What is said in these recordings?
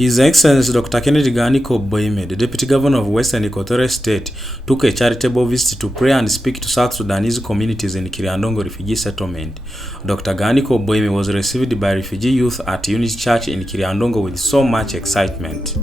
His Excellency Dr. Gaaniko Baime, the Deputy Governor of Western Equatoria State, took a charitable visit to pray and speak to South Sudanese communities in Kiryandongo refugee settlement. Dr. Gaaniko Baime was received by refugee youth at Unity Church in Kiryandongo with so much excitement.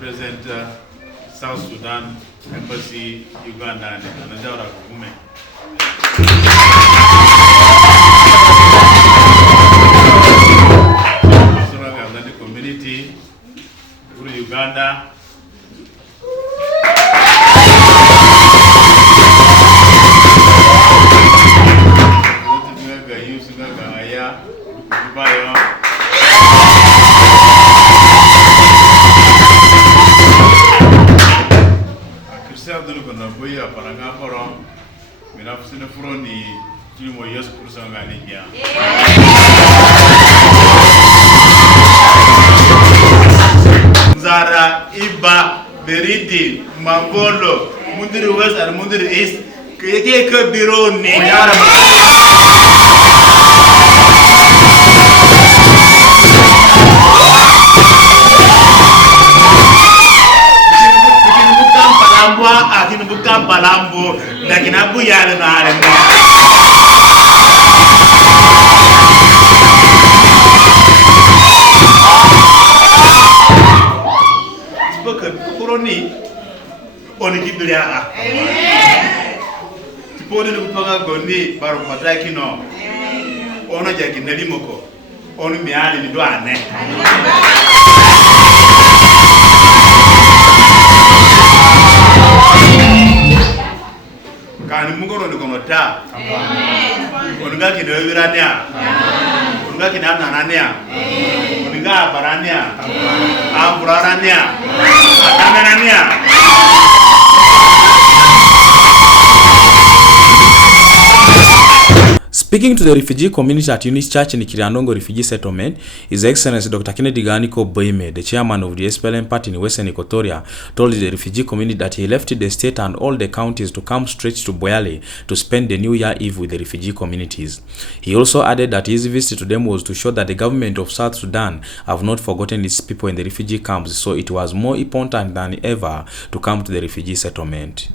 Represent South Sudan Embassy, Uganda, and Gaaniko Baime. The community, Uganda. Zara, Iba, Beriti, Mambolo, Mundiri West and Mundiri East, Keke Bironi. Akin bukan palambo, lakin abu yale na aremo. Sebagai koroni, oni kibelia ah. Tiponi ni kupanga goni baru padai kino. Ono jadi neli moko, oni miali ni doane. Kani mungoro ni konota. Onunga kino wirania. Onunga kina nanania. Onunga barania. Amburarania. Atanania. Speaking to the refugee community at Unity Church in the Kiryandongo refugee settlement, His Excellency Dr. Gaaniko Baime, the chairman of the SPLM party in Western Equatoria, told the refugee community that he left the state and all the counties to come straight to Boyale to spend the New Year Eve with the refugee communities. He also added that his visit to them was to show that the government of South Sudan have not forgotten its people in the refugee camps, so it was more important than ever to come to the refugee settlement.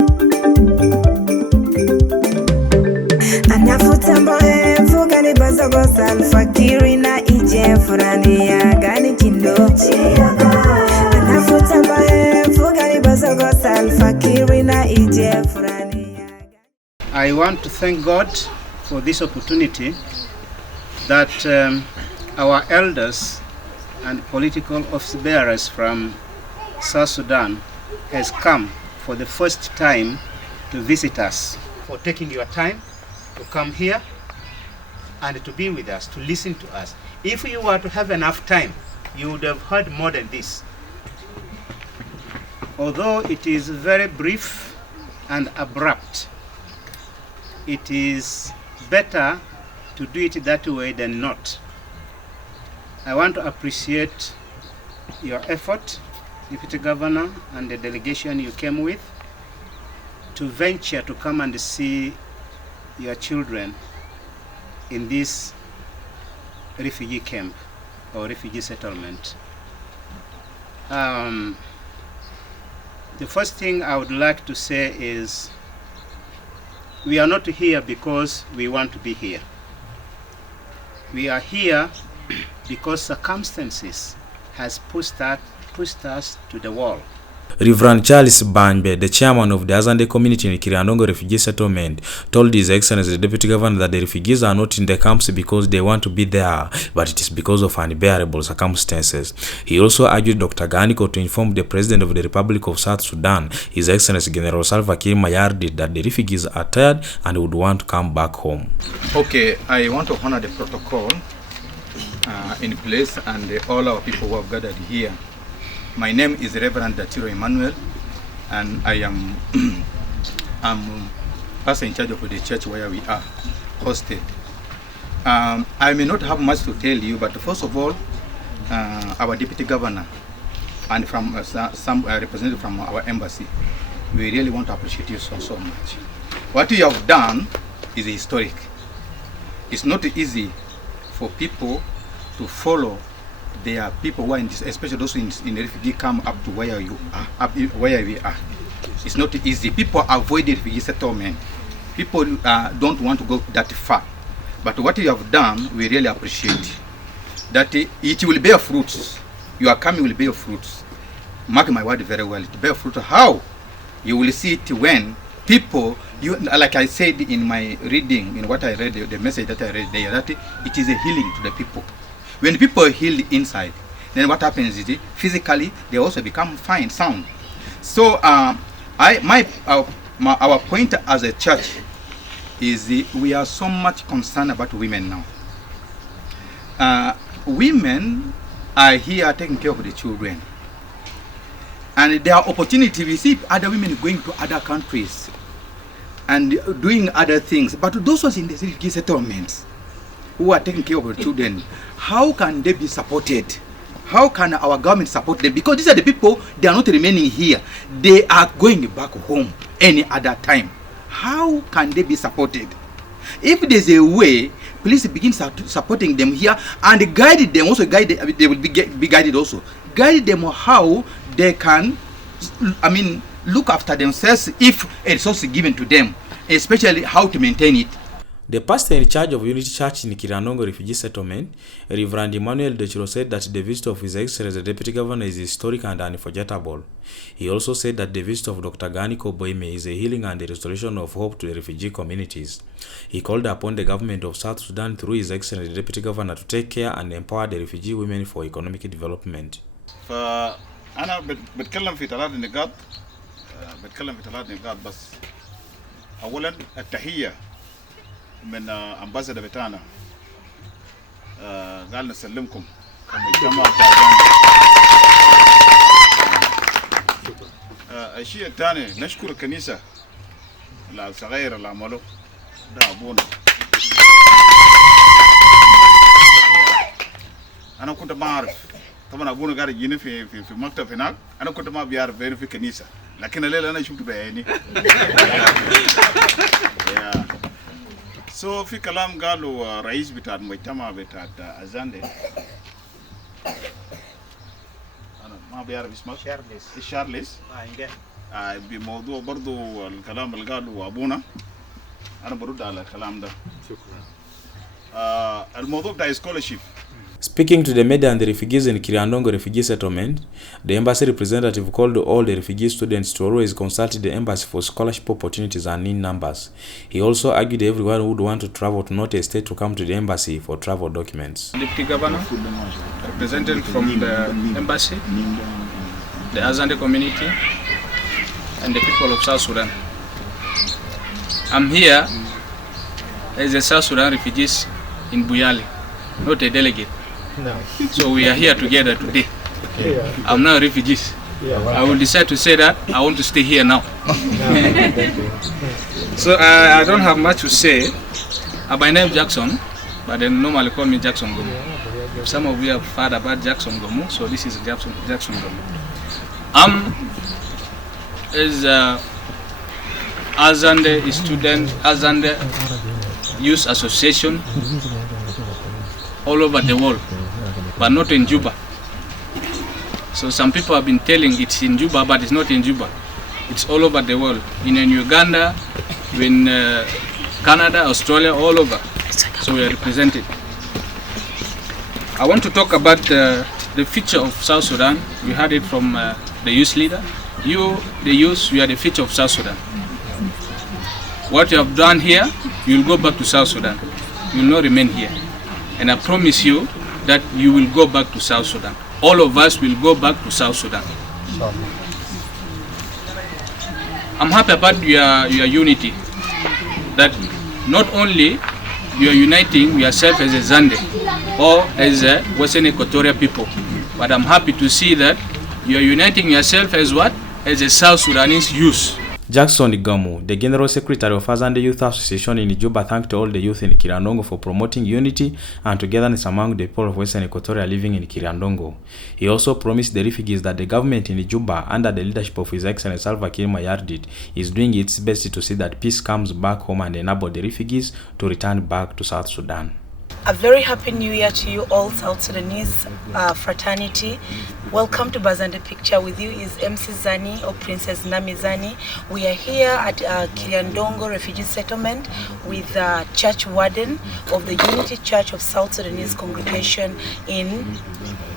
I want to thank God for this opportunity that our elders and political office bearers from South Sudan has come for the first time to visit us, for taking your time to come here and to be with us, to listen to us. If you were to have enough time, you would have heard more than this. Although it is very brief and abrupt, it is better to do it that way than not. I want to appreciate your effort, Deputy Governor, and the delegation you came with to venture to come and see your children in this refugee camp or refugee settlement. The first thing I would like to say is we are not here because we want to be here. We are here because circumstances has pushed us to the wall. Reverend Charles Baime, the chairman of the Azande community in Kiryandongo refugee settlement, told His Excellency the Deputy Governor that the refugees are not in the camps because they want to be there, but it is because of unbearable circumstances. He also urged Dr. Gaaniko to inform the President of the Republic of South Sudan, His Excellency General Salva Kiir Mayardit, that the refugees are tired and would want to come back home. Okay, I want to honor the protocol in place and all our people who have gathered here. My name is Reverend Datiro Emmanuel, and I am pastor in charge of the church where we are hosted. I may not have much to tell you, but first of all, our Deputy Governor and from some representative from our embassy, we really want to appreciate you so much. What you have done is historic. It's not easy for people to follow their people who are in this, especially those in the refugee camp, up to where you are, where we are. It's not easy. People avoid the refugee settlement. People don't want to go that far. But what you have done, we really appreciate. That it will bear fruits. Your coming will bear fruits. Mark my word very well. It bear fruit. How? You will see it when people, like I said in my reading, in what I read, the message that I read there, that it is a healing to the people. When people are healed inside, then what happens is physically they also become fine, sound. So our point as a church is we are so much concerned about women now. Women are here taking care of the children, and there are opportunities. We see other women going to other countries and doing other things, but those ones in the refugee settlements who are taking care of the children, how can they be supported? How can our government support them? Because these are the people, they are not remaining here. They are going back home any other time. How can they be supported? If there's a way, please begin supporting them here and guide them. Also, they will be guided also. Guide them how they can, look after themselves if a resource is given to them, especially how to maintain it. The pastor in charge of Unity Church in Kiryandongo refugee settlement, Reverend Emmanuel Dechiro, said that the visit of His Excellency the Deputy Governor is historic and unforgettable. He also said that the visit of Dr. Gaaniko Baime is a healing and a restoration of hope to the refugee communities. He called upon the government of South Sudan through His Excellency the Deputy Governor to take care and empower the refugee women for economic development. فأنا بتكلم في ثلاث نقاط بس. أولا التحية من أمباسادة بتاعنا قال نسلمكم كمجتمع بتاع أوغندا. الشيء الثاني نشكر الكنيسة الصغيرة اللي عملوا ده أبونا. أنا كنت ما أعرف طبعا أبونا قاعد يجيني في مكتب هناك. أنا كنت ما بيعرف غير في كنيسة، لكن الليلة أنا شفت بعيني. So في كلام قالوا رئيس بتاع المجتمع بتاع أزاندي، أنا ما بيعرف اسمه شارليس بموضوع برضو الكلام اللي قالوا أبونا، أنا برد على الكلام ده. الموضوع بتاع scholarship. Speaking to the media and the refugees in Kiryandongo refugee settlement, the embassy representative called all the refugee students to always consult the embassy for scholarship opportunities and in numbers. He also argued everyone who would want to travel to not hesitate to come to the embassy for travel documents. Deputy Governor, representative from the embassy, the Azande community, and the people of South Sudan. I'm here as a South Sudan refugees in Buyali, not a delegate. No. So we are here together today. I'm now refugees. I will decide to say that I want to stay here now. So I don't have much to say. My name is Jackson, but they normally call me Jackson Gomu. Some of you have heard about Jackson Gomu, so this is Jackson Gomu. As Azande student, Azande Youth Association all over the world, but not in Juba. So some people have been telling it's in Juba, but it's not in Juba. It's all over the world, in Uganda, in Canada, Australia, all over. So we are represented. I want to talk about the future of South Sudan. We heard it from the youth leader. You, the youth, you are the future of South Sudan. What you have done here, you will go back to South Sudan. You will not remain here. And I promise you that you will go back to South Sudan. All of us will go back to South Sudan. I'm happy about your unity. That not only you are uniting yourself as a Zande or as a Western Equatoria people, but I'm happy to see that you are uniting yourself as what? As a South Sudanese youth. Jackson Gomu, the General Secretary of Azande Youth Association in Juba, thanked all the youth in Kiryandongo for promoting unity and togetherness among the people of Western Equatoria living in Kiryandongo. He also promised the refugees that the government in Juba, under the leadership of His Excellency Salva Kiir Mayardit, is doing its best to see that peace comes back home and enable the refugees to return back to South Sudan. A very happy new year to you all, South Sudanese fraternity. Welcome to Bazande Picture. With you is MC Zani or Princess Nami Zani. We are here at Kiryandongo refugee settlement with the church warden of the Unity Church of South Sudanese congregation in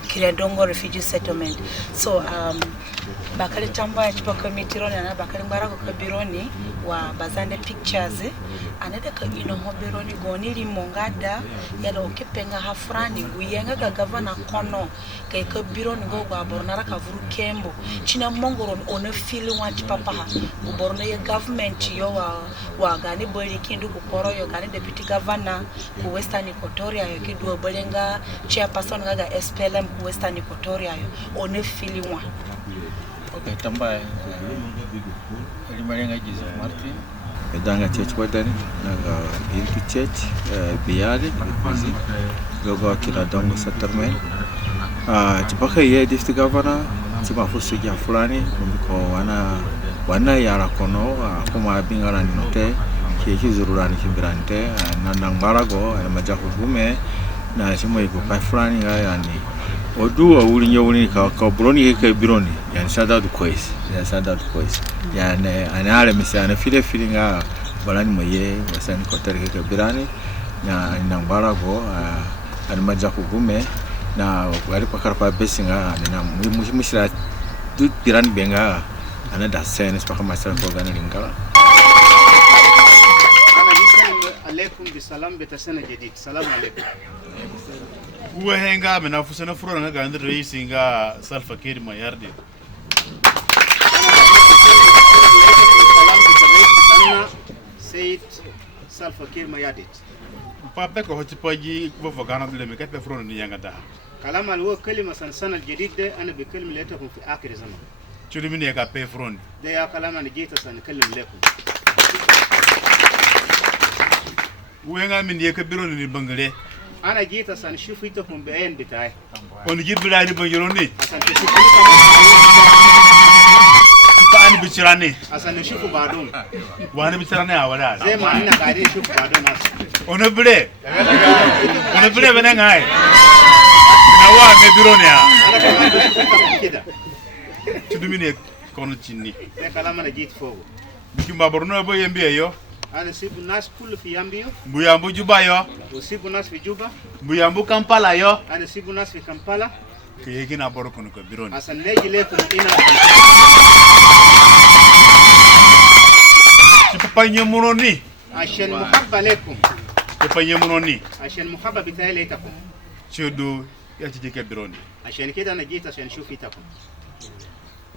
Kiryandongo refugee settlement. So bakali tamba ya chipa komitironi na bakali mbara kabironi wa Bazande Pictures anede ka ino hobironi goniri mongada yada okipenga hafrani guyenga ka gavana kono ka kabironi go gwa bornara ka vuru kembo china mongoron ona fili wa chipapa ha uborno ye government yo wa gani boyri kindu ku koro yo gani deputy governor ku Western Equatoria yo kidu obolenga chairperson ga SPLM ku Western Equatoria yo ona fili wa. Okay, tambay Marenga Jesus Martin. Danga church wadani naga into church biyali kuzi gogo Kiryandongo settlement. Chipaka ye district governor chimafusu ya fulani ko wana yara kono kuma bingara ninote kizururani kimbirante na nangarago na majakugume na chimo iko pa fulani yani odu awuli nyawuli ka broni ke bironi yani sada du kois yani anale misana file filinga balani moye wasani kotari ke birani na nangarago an majakugume na wali pakarpa besinga na mushira du birani benga anada senes pa kama sala ko gana lingala ana bisalamu alaikum bisalam betasana jadid salamu alaikum uhenga mena fusana furo nga gandre reisinga Salva Kiir Mayardit Said Salva Kiir Mayardit pape ko hotipaji ko fogana dole me kape furo ni yanga da كلام اللي هو كلمة سنة الجديدة أنا بكلم لكم في آخر الزمن. شو اللي مني كابي فرون؟ ده يا كلام أنا جيت سنكلم لكم. وين من يكبرون اللي بنغلي؟ أنا جيت سنشوف إنتم بعين بتاعي. ونجيب بلادي بنجروني. عشان تشوفوا. أنا بتشراني. عشان نشوفوا بعدهم. وأنا بتشراني أولا. زي ما أنا قاعدين نشوف بعدهم. ونبلي. ونبلي بنعاي. نواه مبيرونيا. أنا كمان بشوف كده. شو دميني كونتشيني. ده كلام أنا جيت فوق. بكم بابرنا أبو يمبيو. أنا سيب الناس كله في يامبيو. بيامبو جوبا يو. وسيب الناس في جوبا. بيامبو كامبالا يو. أنا سيب الناس في كامبالا. كيجي نابورو كونو كبيروني. عشان نيجي لكم هنا. شو بانيموني. عشان محبة لكم. شو بانيموني. عشان محبة بتاعي لكم. شو دو يأتي كبيروني. عشان كده أنا جيت عشان أشوف إيتكم.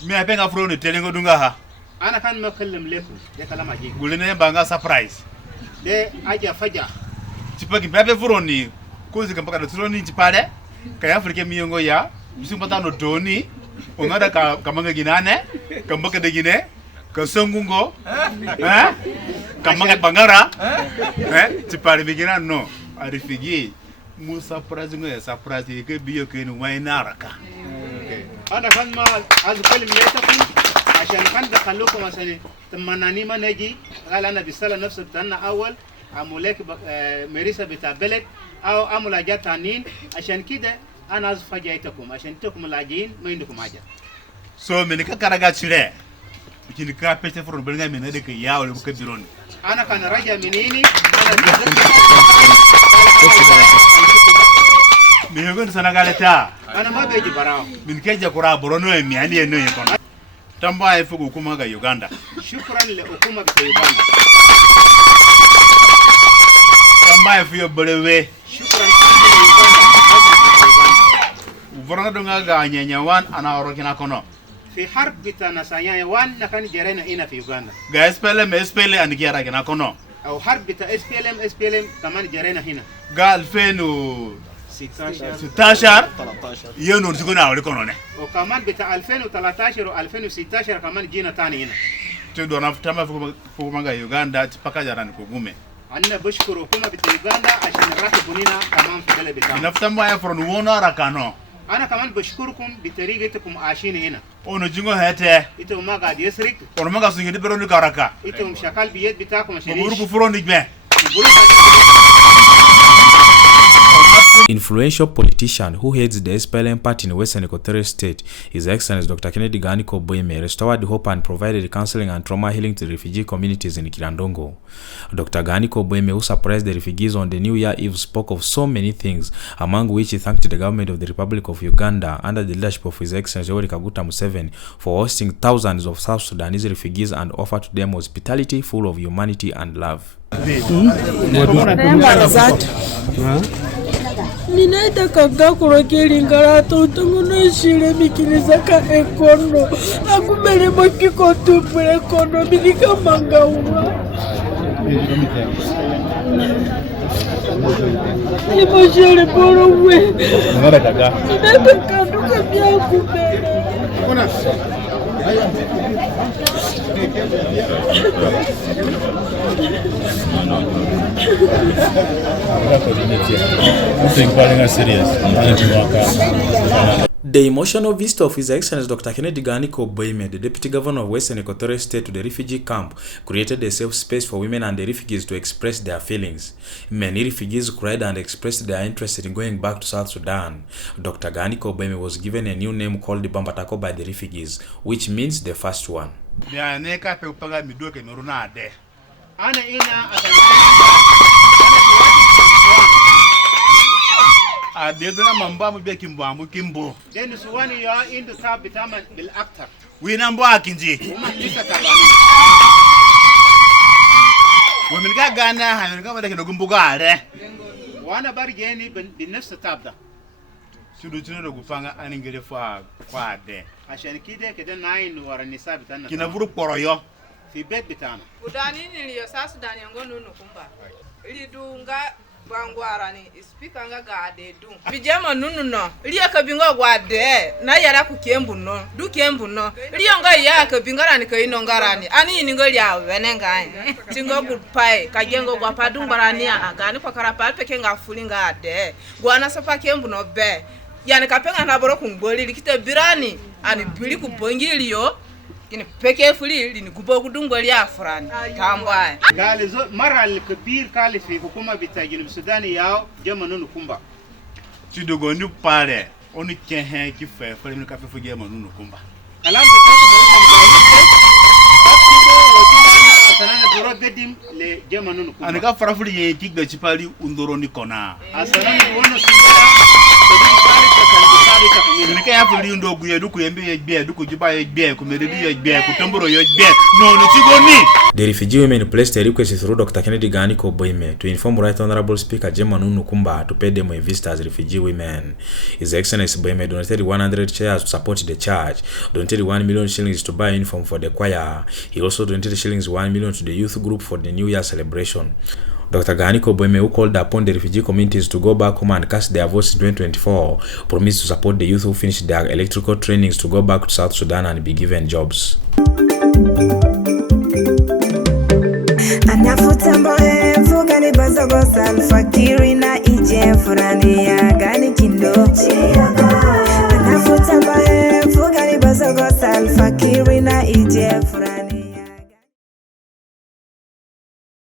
مي أبين أفروني تلينغو دونغاها. Ana kan makallam leku de kalama ji. Gulene banga surprise. De aja faja. Chipaki pepe furoni. Kuzi kampaka do turoni chipade. Kaya Afrika miongo ya. Msimpata no doni. Ongada kamanga ginane. Kambaka de gine. Kasongungo. Kamanga bangara. Chipade bigina no. A refugee. Mu surprise ngo ya surprise ke biyo ke no wainaraka. Ana kan ma azkalim letakum عشان كان دخلوكم مثلا تمناني ما نجي قال انا بيسال نفسه بتاعنا اول امولك مريسه بتاع بلد او امولاجات تانين عشان كده انا عايز فجايتكم عشان انتم لاجين ما عندكم حاجه سو من كاراغا تشري بكين كا بيتي فرون بلغا من هدك يا ولا بكبيرون انا كان راجع منيني انا ميغون سنغالتا انا ما بيجي براو من كجا كورا برونو مياني انو يكون Tamba ya fugu hukuma ga Uganda. Shukran le hukuma ga Uganda. Tamba ya fiyo balewe. Shukran le Uganda. Uvoranga donga ga nyanya wan ana orokina kono. Fi harb bitana sayanya wan nakani jerena ina fi Uganda. Ga SPLM anikiara kina kono. Au harb bita SPLM kamani jerena hina. Ga 2016 يونو تكون أولي كونونه. وكمان بتاع 2013 و 2016 كمان جينا تاني هنا. تدو نفتما فوق مانغا يوغندا تبقى جاران كوغومي. أنا بشكر حكومة بتاع يوغندا عشان راتبونينا كمان في بلد بتاعنا. نفتما يفرن وونا راكانو. أنا كمان بشكركم بطريقتكم عايشين هنا. أونو جينغو هته. إنتوا ما قاعد يسرق. أونو ما قاعد سنجدي بروني كاراكا. إنتوا مشاكل بيد بتاعكم عشان. بوركو فروني كبه. Influential politician who heads the SPLM party in Western Equatoria State, His Excellency Dr. Gaaniko Baime, restored hope and provided counseling and trauma healing to the refugee communities in Kiryandongo. Dr. Gaaniko Baime, who surprised the refugees on the New Year Eve, spoke of so many things, among which he thanked the government of the Republic of Uganda under the leadership of His Excellency Kaguta Museveni for hosting thousands of South Sudanese refugees and offered to them hospitality full of humanity and love. Minaita kaka kurokeli ngarato utunguno shire mikiliza ka ekono akumele mokiko tupule kono milika mangawa Ibo shire borowe Minaita kanduka bia kumele The emotional visit of His Excellency Dr. Gaaniko Baime, the Deputy Governor of Western Equatoria State, to the refugee camp created a safe space for women and the refugees to express their feelings. Many refugees cried and expressed their interest in going back to South Sudan. Dr. Gaaniko Baime was given a new name called the Bambatako by the refugees, which means the first one. Ana ina Adedona mamba mbe kimbo kimbo. Then suwani ya indu tabitama bil aktar. Wina mbo akinji. Uma kisa tabani. Wamilika Ghana hanika mada kino gumbugare. Wana bari geni binafsi tabda. Sudu tuno gufanga aningere kwa de. Ashan kide kede nain waranisa bitana. Kina vuru poroyo. Fi bet bitana. Udani niliyo South Sudan yango nunu kumba. Lidunga bangwarani speaker nga gade du. Bijama nunu no. Liya kabinga gwade na yara ku kembu no. Du kembu no. Liya nga ya kabingarani ka inongarani. Ani ningo lya wenenga. Tingo goodbye kajengo gwa padumbarani agani kwa karapa peke nga fulinga ade. Gwana sapa kembu no be. Yani kapenga na boro kungboli likite birani ani bili ku bongiliyo. Kini peke fuli lini kubo kudungwa liya furani tambwa gali zo mara al-kabir kali fi hukuma bita Junub Sudani yao jama nunu kumba Tudogo ni pare oni kehe ki fe fele ni kafe fuge ma nunu kumba kalam bita ko asanana duro bedim le jama nunu kumba anika farafuli ye kigbe chipali undoro ni kona asanana wono siyara Nike ya fili ndo guye duku yembe yegbe duku juba yegbe kumeredi yegbe kutomboro yegbe no chigoni. The refugee women placed a request through Dr. Kennedy Gaaniko Baime to inform Right Honorable Speaker Gaaniko Baime to pay them a visit as refugee women. His Excellency Baime donated 100 chairs to support the church, donated 1 million shillings to buy uniform for the choir. He also donated shillings 1 million to the youth group for the New Year celebration. Dr. Gaaniko Baime, who called upon the refugee communities to go back home and cast their votes in 2024, promised to support the youth who finished their electrical trainings to go back to South Sudan and be given jobs. Anafutambo fugani bazogo salfakiri na ije furani ya gani kindo.